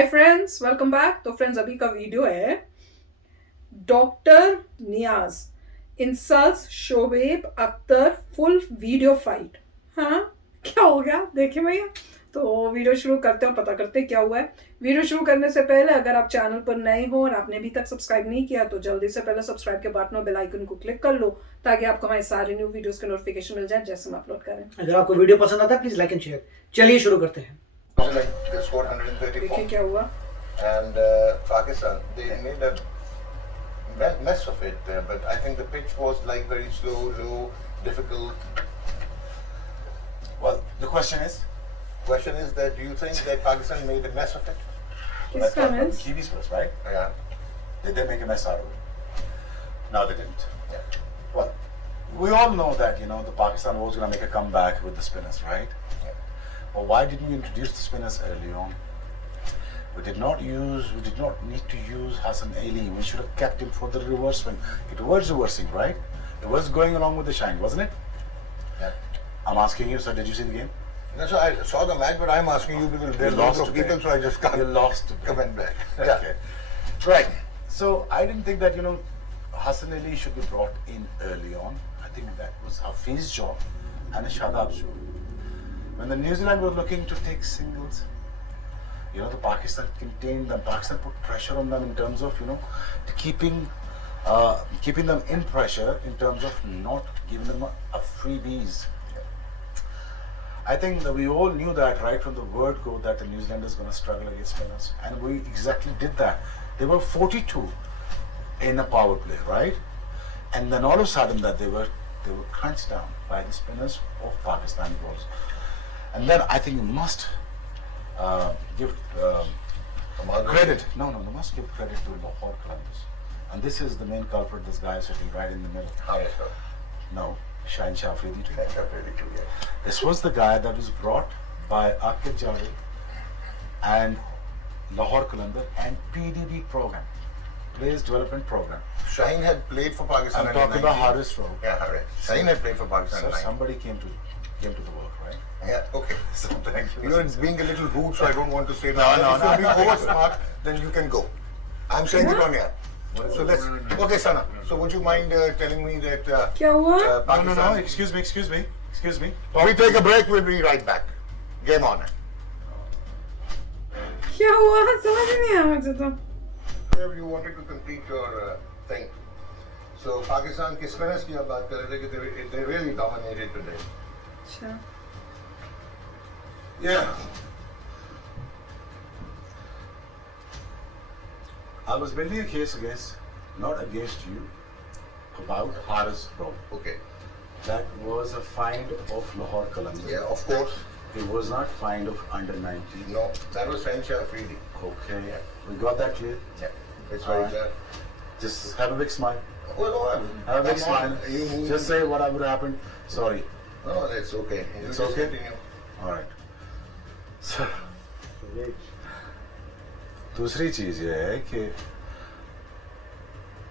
हाय friends, welcome back. तो friends, अभी का वीडियो है doctor Niaz insults Shoaib Akhtar full video fight. हाँ, क्या हो गया देखे भैया। तो वीडियो शुरू करते हो, पता करते क्या हुआ है। वीडियो शुरू करने से पहले अगर आप चैनल पर नए हो और आपने अभी तक सब्सक्राइब नहीं किया तो जल्दी से पहले सब्सक्राइब के बटन और बेल आइकन को क्लिक कर लो ताकि आपको हमारे सारे न्यू वीडियोस के नोटिफिकेशन मिल जाए जैसे हम अपलोड करें। अगर आपको वीडियो पसंद आता है प्लीज लाइक एंड शेयर। चलिए शुरू करते हैं। Like they scored 134. देखिए क्या हुआ। And Pakistan, they made a mess of it there, but I think the pitch was like very slow, low, difficult. Well, the question is, Question is that do you think that Pakistan made a mess of it? किसका miss? Kiwis first, right? Yeah. They did make a mess out of it. No, they didn't. Yeah. Well, we all know that, the Pakistan was going to make a comeback with the spinners, right? Yeah. Well, why didn't we introduce the spinners early on? We did not need to use Hassan Ali. We should have kept him for the reverse swing. It was reversing, right? It was going along with the shine, wasn't it? Yeah. I'm asking you, sir, did you see the game? No, so I saw the match, but I'm asking you because there's You lots lost of today. people, so I just can't You lost today. comment back. Okay. Right. So I didn't think that, Hassan Ali should be brought in early on. I think that was Hafiz's job and Shadab's job. When the New Zealand were looking to take singles, the Pakistan contained them. Pakistan put pressure on them in terms of, keeping them in pressure in terms of not giving them a freebies. I think that we all knew that right from the word go that the New Zealanders going to struggle against spinners, and we exactly did that. They were 42 in a power play, right? And then all of a sudden that they were crunched down by the spinners of Pakistani balls. And then I think you must give credit. No, you must give credit to Lahore Columbus. And this is the main culprit. This guy sitting right in the middle. Yes, sir. No, Shaheen Shah Afridi too. That's really true, yeah. This was the guy that was brought by Akif Javed and Lahore Qalandar and PDB program, Players Development Program. Shaheen had played for Pakistan. I'm in the talking about 90s. Haris Rowe. Yeah, right. Shaheen had played for Pakistan. Sir, in the 90s. somebody came to the work, right? Yeah, okay. So thank you. You're being a little rude, so I don't want to say No, that. no, If no, you're no. being over smart, then you can go. I'm saying it on air. So let's. Okay, Sana. So would you mind telling me that क्या हुआ? No, Pakistan? excuse me. We take a break. We'll be right back. Game on. क्या हुआ समझ नहीं आया मुझे तो। You wanted to complete your thing. So Pakistan के spinners की आप बात कर रहे थे कि they really dominated today. अच्छा, Yeah. I was building a case not against you, about Haris Rowe. Okay. That was a find of Lahore Qalandar. Yeah, of course. It was not find of under 19. No, that was Shaheen Shah Afridi. Okay, we got that clear. Yeah, it's very Alright. clear. Just have a big smile. Well, no, Have a big come on. smile. Just say whatever happened. Sorry. No, that's okay. You It's just okay? continue. All right. So, दूसरी चीज ये है कि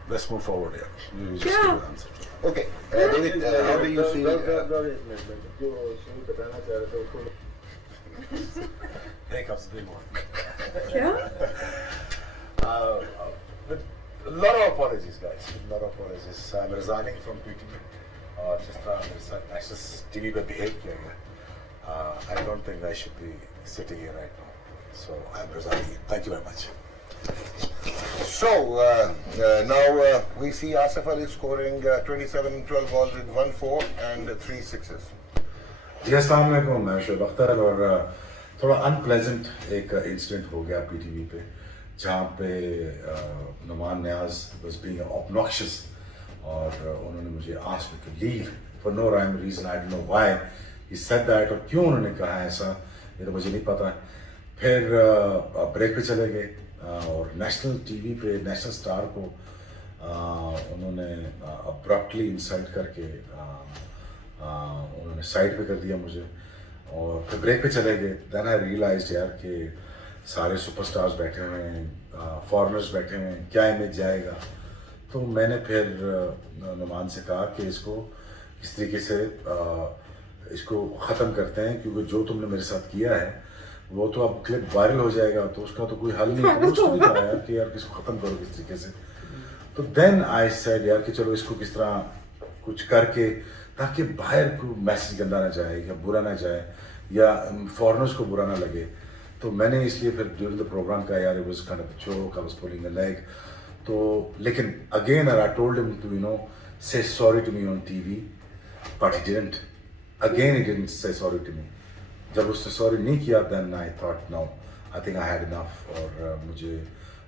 let's move forward here. You just Yeah. give an answer. Okay, David, how do you see? Here comes the big one. क्या? A lot of apologies, guys. A lot of apologies. I'm resigning from PTV. जिस तरह मेरे साथ Access TV पे behave किया गया. I don't think I should be sitting here right now. So I'm resigning. Thank you very much. So now we see Asif Ali scoring 27 in 12 balls with 1-4 and 3 sixes. जी अस्सलाम वालेकुम, मैं शोएब अख्तर। और थोड़ा unpleasant एक incident हो गया PTV पे जहाँ पे Numan Niaz was being obnoxious और उन्होंने मुझे asked me to leave for no rhyme reason. I don't know why he said that, और क्यों उन्होंने कहा ऐसा ये तो मुझे नहीं पता। फिर ब्रेक पे चले गए और नेशनल टीवी पे नेशनल स्टार को उन्होंने अब्रप्टली इंसल्ट करके उन्होंने साइड पे कर दिया मुझे और फिर ब्रेक पे चले गए। देन आई रियलाइज्ड यार कि सारे सुपरस्टार्स बैठे हुए हैं, फॉरेनर्स बैठे हुए हैं, क्या इमेज जाएगा। तो मैंने फिर नुमान से कहा कि इसको इस तरीके से इसको ख़त्म करते हैं, क्योंकि जो तुमने मेरे साथ किया है वो तो अब क्लिप वायरल हो जाएगा, तो उसका तो कोई हल नहीं है। तो उसको भी कहा यार कि यार इसको ख़त्म करो किस तरीके से। तो देन आई सेड यार कि चलो इसको किस तरह कुछ करके, ताकि बाहर को मैसेज गंदा ना जाए या बुरा ना जाए या फॉरेनर्स को बुरा ना लगे। तो मैंने इसलिए फिर ड्यूरिंग द प्रोग्राम का यार, it was kind of joke, I was pulling a leg. तो लेकिन again I told him to you know say sorry to me on TV, but he didn't. Again he didn't say sorry to me. जब उसने sorry नहीं किया, then I thought no, I think I had enough, और मुझे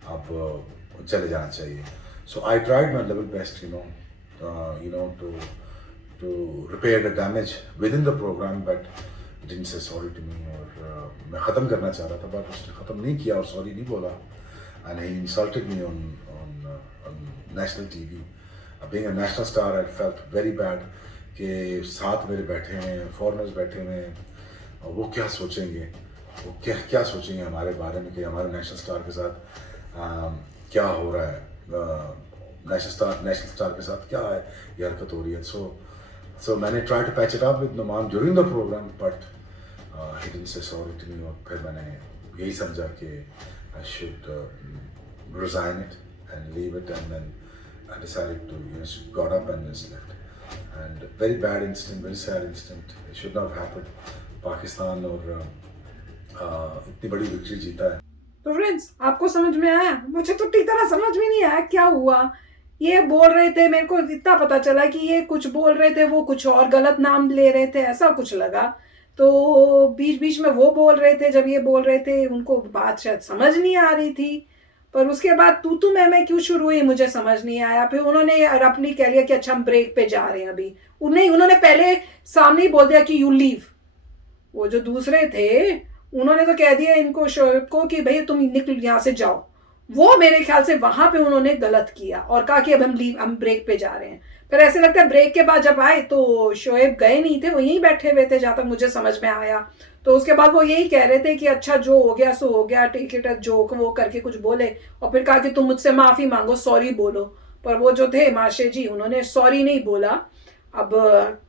अब चले जाना चाहिए। So I tried my level best, you know to repair the damage within the program, but he didn't say sorry to me। और मैं ख़त्म करना चाह रहा था, but उसने ख़त्म नहीं किया और सॉरी नहीं बोला, and he insulted me on national TV। Being a national star, I felt very bad कि साथ मेरे बैठे हैं फॉरेनर्स बैठे हुए हैं, और वो क्या सोचेंगे, वो क्या सोचेंगे हमारे बारे में कि हमारे नेशनल स्टार के साथ क्या हो रहा है, नेशनल स्टार के साथ क्या है ये हरकत हो रही है। So मैंने try to patch it up with Numan during the program, but he didn't say sorry to me। और फिर मैंने यही समझा कि I should resign it and leave it, and then I decided to, got up and just left। And very bad incident, very sad incident, it should not have happened। Pakistan और इतनी बड़ी victory जीता है। तो फ्रेंड्स, आपको समझ में आया? मुझे तो ठीक तरह समझ में नहीं आया क्या हुआ। ये बोल रहे थे, मेरे को इतना पता चला कि ये कुछ बोल रहे थे, वो कुछ और गलत नाम ले रहे थे, ऐसा कुछ लगा। तो बीच बीच में वो बोल रहे थे, जब ये बोल रहे थे उनको बात शायद समझ नहीं आ रही थी, पर उसके बाद तू मैं क्यों शुरू हुई मुझे समझ नहीं आया। फिर उन्होंने रफली कह लिया कि अच्छा हम ब्रेक पे जा रहे हैं अभी। उन्होंने पहले सामने ही बोल दिया कि यू लीव। वो जो दूसरे थे उन्होंने तो कह दिया इनको, शोएब को, कि भैया तुम निकल यहाँ से जाओ। वो मेरे ख्याल से वहां पे उन्होंने गलत किया और कहा कि अब हम ब्रेक पे जा रहे हैं। फिर ऐसे लगता है ब्रेक के बाद जब आए तो शोएब गए नहीं थे, वो यहीं बैठे हुए थे जहां तक मुझे समझ में आया। तो उसके बाद वो यही कह रहे थे कि अच्छा जो हो गया सो हो गया, टेक इट अ जोक, वो करके कुछ बोले और फिर कहा कि तुम मुझसे माफी मांगो, सॉरी बोलो। पर वो जो थे माशे जी, उन्होंने सॉरी नहीं बोला। अब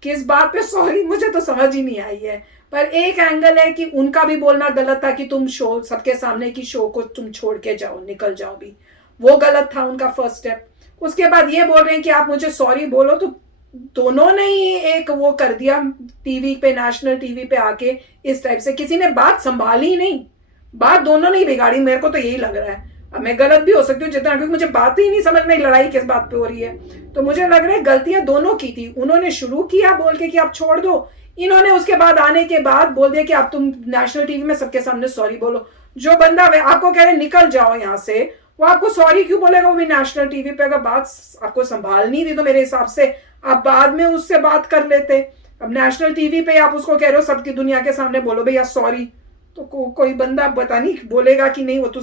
किस बात पे सॉरी मुझे तो समझ ही नहीं आई है। पर एक एंगल है कि उनका भी बोलना गलत था कि तुम शो सबके सामने की शो को तुम छोड़ के जाओ, निकल जाओ भी, वो गलत था उनका फर्स्ट स्टेप। उसके बाद ये बोल रहे हैं कि आप मुझे सॉरी बोलो, तो दोनों ने ही एक वो कर दिया टीवी पे, नेशनल टीवी पे आके इस टाइप से। किसी ने बात संभाली नहीं, बात दोनों ने ही बिगाड़ी। मेरे को तो यही लग रहा है, अब मैं गलत भी हो सकती हूँ जितना, क्योंकि मुझे बात ही नहीं समझ में लड़ाई किस बात पे हो रही है। तो मुझे लग रहा है गलतियां दोनों की थी। उन्होंने शुरू किया बोल के कि आप छोड़ दो, इन्होंने उसके बाद आने के बाद बोल दिया कि आप तुम नेशनल टीवी में सबके सामने सॉरी बोलो। जो बंदा आपको कह रहे निकल जाओ यहाँ से, वो आपको सॉरी क्यों बोलेगा, वो भी नेशनल टीवी पे? अगर बात आपको संभालनी थी तो मेरे हिसाब से आप बाद में उससे बात कर लेते। अब नेशनल टीवी पे आप उसको कह रहे हो सबकी दुनिया के सामने बोलो भैया सॉरी, तो कोई बंदा पता नहीं बोलेगा कि नहीं, वो तो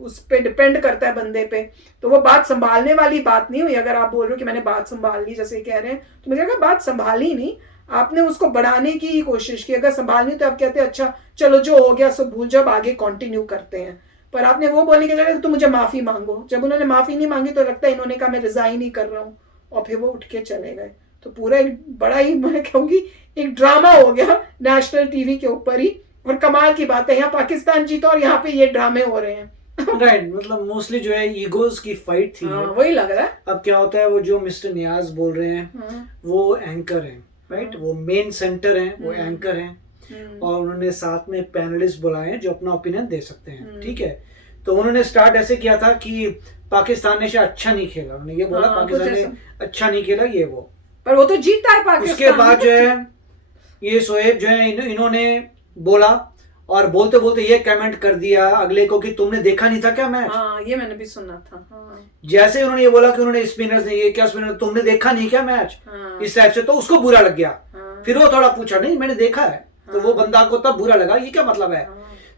उस पर डिपेंड करता है बंदे पे। तो वो बात संभालने वाली बात नहीं हुई। अगर आप बोल रहे हो कि मैंने बात संभाल ली जैसे कह रहे हैं, तो मुझे लगा बात संभाली नहीं, आपने उसको बढ़ाने की ही कोशिश की। अगर संभालनी तो आप कहते अच्छा चलो जो हो गया सो भूल जाओ, आगे कंटिन्यू करते हैं। पर आपने वो बोलने की जगह तो मुझे माफी मांगो। जब उन्होंने माफी नहीं मांगी तो लगता है इन्होंने कहा मैं रिजाइन ही कर रहा हूँ, और फिर वो उठ के चले गए। तो पूरा एक बड़ा ही, मैं कहूंगी एक ड्रामा हो गया नेशनल टीवी के ऊपर ही। और कमाल की बात है यहाँ पाकिस्तान जीता और यहाँ पे ये ड्रामे हो रहे हैं। राइट, मतलब मोस्टली जो है ईगोज की फाइट थी। वही लग रहा है। अब क्या होता है, वो जो मिस्टर नियाज बोल रहे हैं वो एंकर हैं, राइट, वो मेन सेंटर हैं, वो एंकर हैं, और उन्होंने साथ में पैनलिस्ट बुलाए हैं जो अपना ओपिनियन दे सकते हैं, ठीक है। तो उन्होंने स्टार्ट ऐसे किया था कि पाकिस्तान ने शायद अच्छा नहीं खेला, उन्होंने ये बोला पाकिस्तान ने अच्छा नहीं खेला, ये वो, पर वो तो जीता है पाकिस्तान। उसके बाद जो है ये शोएब जो है इन्होंने बोला और बोलते बोलते ये कमेंट कर दिया अगले को कि तुमने देखा नहीं था क्या मैच। ये मैंने भी सुना था। जैसे उन्होंने ये बोला कि उन्होंने स्पिनर्स ने ये क्या स्पिनर, तुमने देखा नहीं क्या मैच, इस टाइप से, तो उसको बुरा लग गया। फिर वो थोड़ा पूछा नहीं मैंने देखा है, तो वो बंदा को तब बुरा लगा ये क्या मतलब है।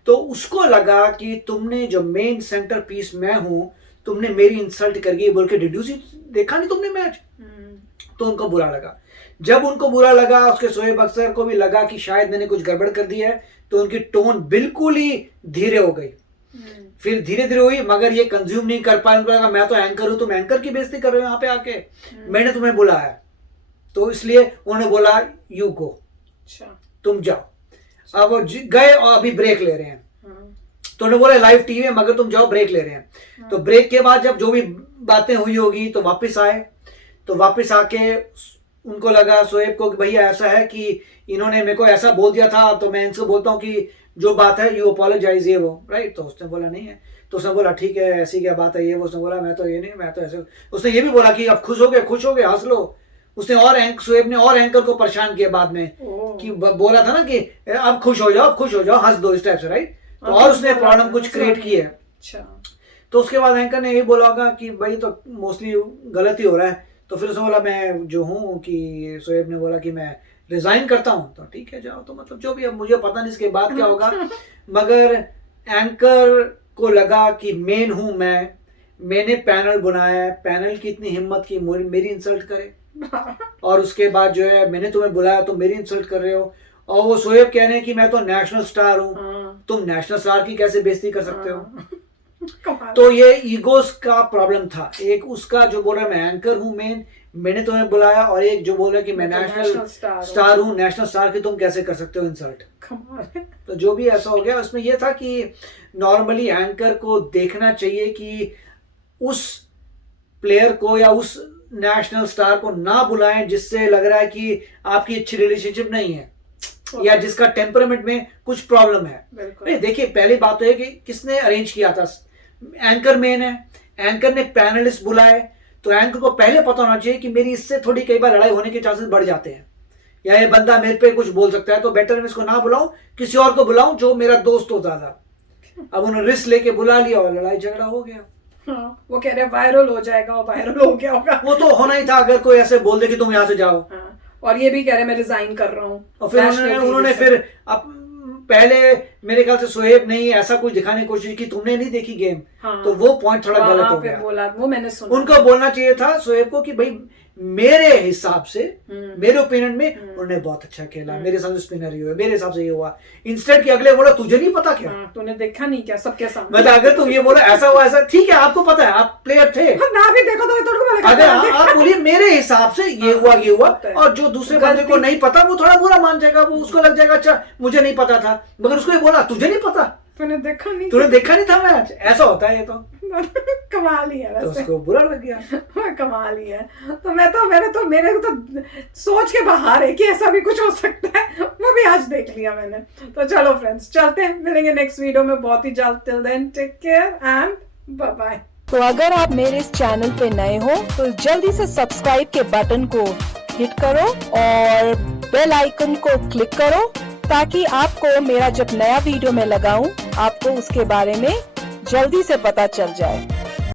तो उसको लगा कि तुमने जो मेन सेंटर पीस मैं हूं, तुमने मेरी इंसल्ट करके बोल के डिड्यूस, देखा नहीं तुमने मैच, तो उनको बुरा लगा। जब उनको बुरा लगा, उसके शोएब अख्तर को भी लगा कि शायद मैंने कुछ गड़बड़ कर दी है, तो उनकी टोन बिल्कुल ही धीरे हो गई। फिर धीरे धीरे हुई, मगर ये कंज्यूम नहीं कर पाए। उनको लगा मैं तो एंकर हूं, तुम एंकर की बेइज्जती कर रहे हो यहाँ पे आके, मैंने तुम्हें बुलाया है। तो इसलिए उन्होंने बोला यू गो, तुम जाओ। अब वो गए और अभी ब्रेक ले रहे हैं। तो उन्होंने बोला लाइव टीवी है मगर तुम जाओ, ब्रेक ले रहे हैं। तो ब्रेक के बाद जब जो भी बातें हुई होगी तो वापस आए, तो वापस आके उनको लगा शोएब को कि भैया ऐसा है कि इन्होंने मेरे को ऐसा बोल दिया था, तो मैं इनसे बोलता हूँ कि जो बात है यू अपोलोजाइज, ये वो राइट। तो उसने बोला नहीं है, तो उसने बोला ठीक है ऐसी क्या बात है ये वो। उसने बोला मैं तो ये नहीं, मैं तो ऐसे। उसने ये भी बोला कि अब खुश हो गए हंस लो। उसने और शोएब ने और एंकर को परेशान किया बाद में कि बोला था ना कि अब खुश हो जाओ, हंस दो, इस टाइप से राइट। तो और उसने प्रॉब्लम कुछ क्रिएट की है। अच्छा, तो उसके बाद एंकर ने यही बोला होगा कि भाई तो मोस्टली गलत ही हो रहा है। तो फिर उसने बोला मैं जो हूँ कि शोएब ने बोला कि मैं रिजाइन करता हूँ। तो ठीक है जाओ, तो मतलब जो भी, अब मुझे पता नहीं इसके बाद क्या होगा, मगर एंकर को लगा कि मेन हूँ मैंने पैनल बनाया है, पैनल की इतनी हिम्मत की मेरी इंसल्ट करे, और उसके बाद जो है मैंने तुम्हें बुलाया तो मेरी इंसल्ट कर रहे हो। और वो शोएब कह रहे हैं कि मैं तो नेशनल स्टार हूँ, तुम नेशनल स्टार की कैसे बेइज्जती कर सकते हो। तो ये ईगोस का प्रॉब्लम था, एक उसका जो बोल रहा है मैं एंकर हूँ मैंने तुम्हें बुलाया, और एक जो बोल रहा है कि मैं नेशनल स्टार हूँ, नेशनल स्टार की तुम कैसे कर सकते हो इंसल्ट। तो जो भी ऐसा हो गया उसमें ये था कि नॉर्मली एंकर को देखना चाहिए कि उस प्लेयर को या उस नेशनल स्टार को ना बुलाएं जिससे लग रहा है कि आपकी अच्छी रिलेशनशिप नहीं है या जिसका टेम्परामेंट में कुछ प्रॉब्लम है। नहीं देखिए, पहली बात तो है कि किसने अरेंज किया था, एंकर मेन है, एंकर ने पैनलिस्ट बुलाए, तो एंकर को पहले पता होना चाहिए कि मेरी इससे थोड़ी कई बार लड़ाई होने के चांसेस बढ़ जाते हैं, या ये बंदा मेरे पे कुछ बोल सकता है, तो बेटर मैं इसको ना बुलाऊं, किसी और को बुलाऊं जो मेरा दोस्त हो ज्यादा। अब उन्होंने रिस्क लेके बुला लिया और लड़ाई झगड़ा हो गया। हाँ, वो कह रहे वायरल हो जाएगा, और वायरल हो गया होगा। वो तो होना ही था, अगर कोई ऐसे बोल दे कि तुम यहाँ से जाओ। हाँ, और ये भी कह रहे मैं रिजाइन कर रहा हूँ। और फिर उन्होंने फिर पहले मेरे ख्याल से शोएब ने ऐसा कुछ दिखाने की कोशिश की, तुमने नहीं देखी गेम। हाँ, तो वो पॉइंट थोड़ा गलत हो गया। बोला वो मैंने सुना। उनको बोलना चाहिए था शोएब को कि भाई मेरे हिसाब से, मेरे ओपिनियन में उन्होंने बहुत अच्छा खेला, मेरे साथ स्पिनर ही हुआ, मेरे हिसाब से ये हुआ। इंस्टेंट कि अगले बोला तुझे नहीं पता क्या, तूने देखा नहीं क्या सबके सामने। मतलब अगर तुम ये बोला ऐसा हुआ ऐसा, ठीक है आपको पता है, आप प्लेयर थे, ना भी देखो तो अगर आप बोलिए मेरे हिसाब से ये हुआ, और जो दूसरे बंदे को नहीं पता वो थोड़ा बुरा मान जाएगा, वो उसको लग जाएगा अच्छा मुझे नहीं पता था, मगर उसको ये बोला तुझे नहीं पता, तूने देखा नहीं था मैच, ऐसा होता है ये तो। कमाल ही है वैसे। तो उसको बुरा लग गया। कमाल ही है। तो मेरे तो सोच के बाहर है कि ऐसा भी कुछ हो सकता है, वो भी आज देख लिया मैंने। तो चलो फ्रेंड्स, चलते हैं, मिलेंगे नेक्स्ट वीडियो में बहुत ही जल्द। Till then take care and bye bye. तो अगर आप मेरे इस चैनल पे नए हो तो जल्दी से सब्सक्राइब के बटन को हिट करो और बेल आइकन को क्लिक करो, ताकि आपको मेरा जब नया वीडियो मैं लगाऊं आपको उसके बारे में जल्दी से पता चल जाए।